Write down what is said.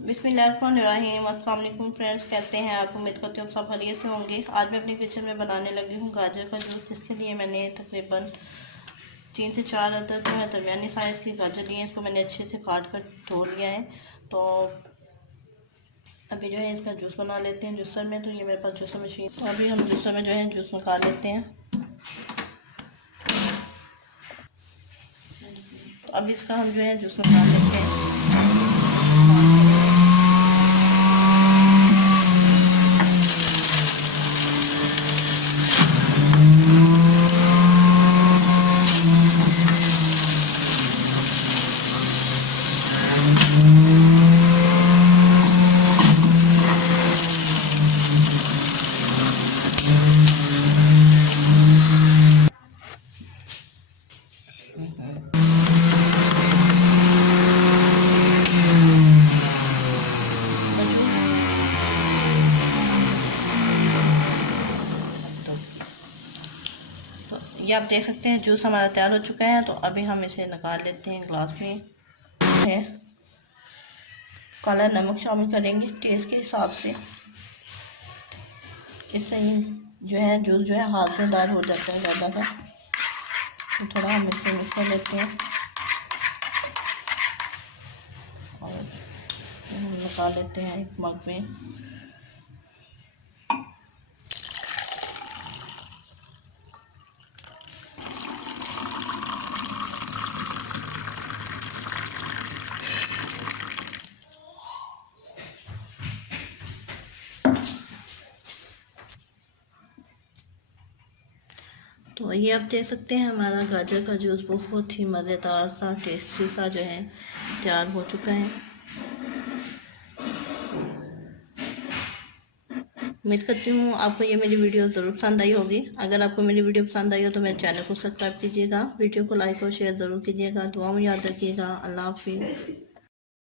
बिस्मिल्लाहिर्रहमानिर्रहीम। अस्सलाम वालेकुम फ्रेंड्स, कैसे हैं आप? उम्मीद करती हूँ सब खैरियत से होंगे। आज मैं अपनी किचन में बनाने लगी हूँ गाजर का जूस। इसके लिए मैंने तकरीबन 3 से 4 अदद जो है दरमियानी साइज़ की गाजर लिए हैं। इसको मैंने अच्छे से काट कर धो लिया है। तो अभी जो है इसका जूस बना लेते हैं जूसर में। तो ये मेरे पास जूसर मशीन, तो अभी हम जूसर में जो है जूस निकाल लेते हैं। तो अभी इसका हम जो है जूस निकाल लेते हैं। ये आप देख सकते हैं जूस हमारा तैयार हो चुका है। तो अभी हम इसे निकाल लेते हैं ग्लास में। है काला नमक शामिल करेंगे टेस्ट के हिसाब से। इससे ही जो है जूस जो है हाथेदार हो जाता है ज़्यादा सा। तो थोड़ा हम इसे मिक्स कर लेते हैं और हम निकाल लेते हैं एक मग में। तो ये आप देख सकते हैं हमारा गाजर का जूस बहुत ही मज़ेदार सा टेस्टी सा जो है तैयार हो चुका है। उम्मीद करती हूँ आपको ये मेरी वीडियो ज़रूर पसंद आई होगी। अगर आपको मेरी वीडियो पसंद आई हो तो मेरे चैनल को सब्सक्राइब कीजिएगा, वीडियो को लाइक और शेयर ज़रूर कीजिएगा। दुआ में याद रखिएगा। अल्लाह हाफिज़।